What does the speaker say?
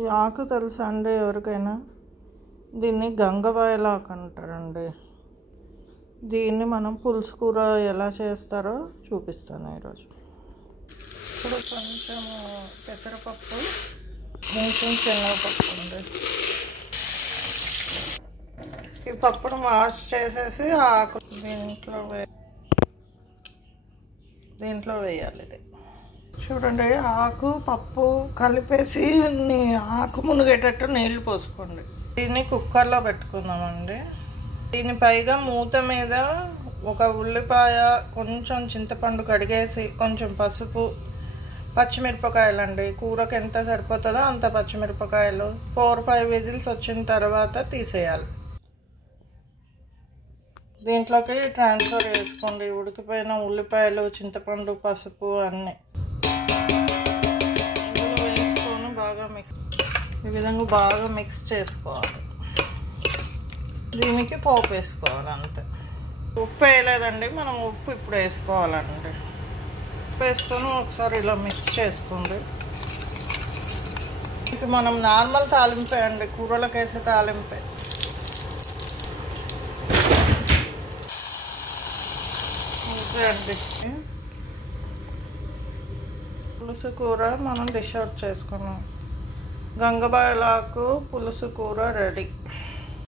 ఈ ఆకు తెలుసా అండి ఎవరికైనా? దీన్ని గంగవాయలాకు అంటారండి. దీన్ని మనం పులుసు కూర ఎలా చేస్తారో చూపిస్తాను ఈరోజు. ఇప్పుడు కొంచెం పెసరపప్పు, కొంచెం శనగపప్పు అండి. ఈ పప్పును వాష్ చేసేసి ఆకు దీంట్లో వేయాలి. ఇది చూడండి, ఆకు పప్పు కలిపేసి ఆకు మునిగేటట్టు నీళ్లు పోసుకోండి. దీన్ని కుక్కర్లో పెట్టుకుందామండి. దీని పైగా మూత మీద ఒక ఉల్లిపాయ, కొంచెం చింతపండు కడిగేసి, కొంచెం పసుపు, పచ్చిమిరపకాయలండి. కూరకు ఎంత సరిపోతుందో అంత పచ్చిమిరపకాయలు 4-5 విజిల్స్ వచ్చిన తర్వాత తీసేయాలి. దీంట్లోకి ట్రాన్స్ఫర్ చేసుకోండి ఉడికిపోయిన ఉల్లిపాయలు, చింతపండు, పసుపు అన్నీ వేసుకొని బాగా ఈ విధంగా బాగా మిక్స్ చేసుకోవాలి. దీనికి పోపు వేసుకోవాలి అంతే. ఉప్పు వేయలేదండి, మనం ఉప్పు ఇప్పుడు వేసుకోవాలండి. ఉప్పు వేసుకొని ఒకసారి ఇలా మిక్స్ చేసుకోండి. ఇంక మనం నార్మల్ తాలింపే అండి, కూరలకు వేసే తాలింపే. అండి పులుసు కూర మనం డిష్ అవుట్ చేసుకున్నాం. గంగవాయలాకు పులుసు కూర రెడీ.